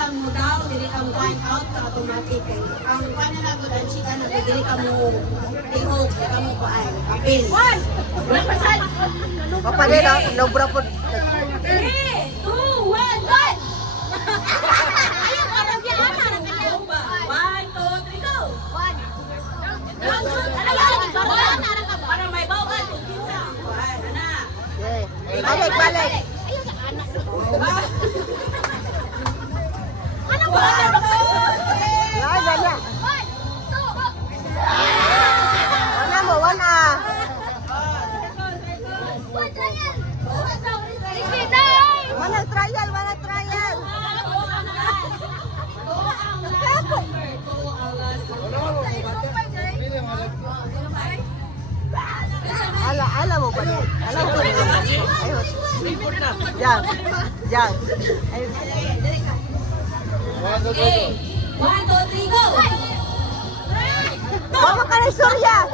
lang mo daw, dili ka mo going out sa automatic. Ang paano na ko dan chika na dili ka mo ihog, dili ka mo kuan. Kapil. One. Papalit na, nobra po. 3, 2, 1, go! Ayaw ka na siya, ana. 1, 2, 3, go! 1. Para may bawal. Kinsa. Ana. Okay. Balik, balik. Ano ba? Yan, yan, yan. Wana mo, wana. Wanang trial, wanang trial. Ala mo ba niya? Alam ko rin. Ayun. Yan. Yan. Ayun. Okay. 1, 2, 3, go! Mama ka ng surya.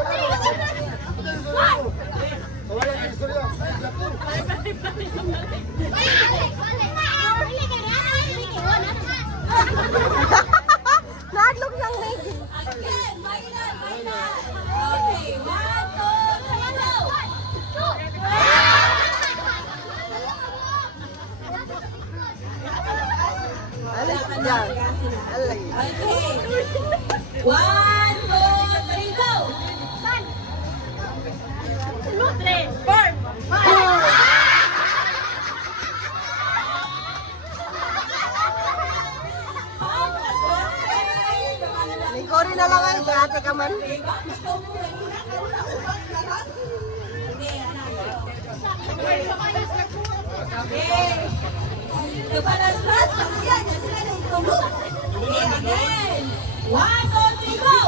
Nadlog lang na yun. Again, mainan. Okay, 1, 2, 3, go! Alay, yan. Alay. Okay. 1, 2, 3, go! Lingkori na lang ay ate ka man. Kepada-stras, kasihan ya sila ng tulog. Okay, again. 1, 2, 3, go!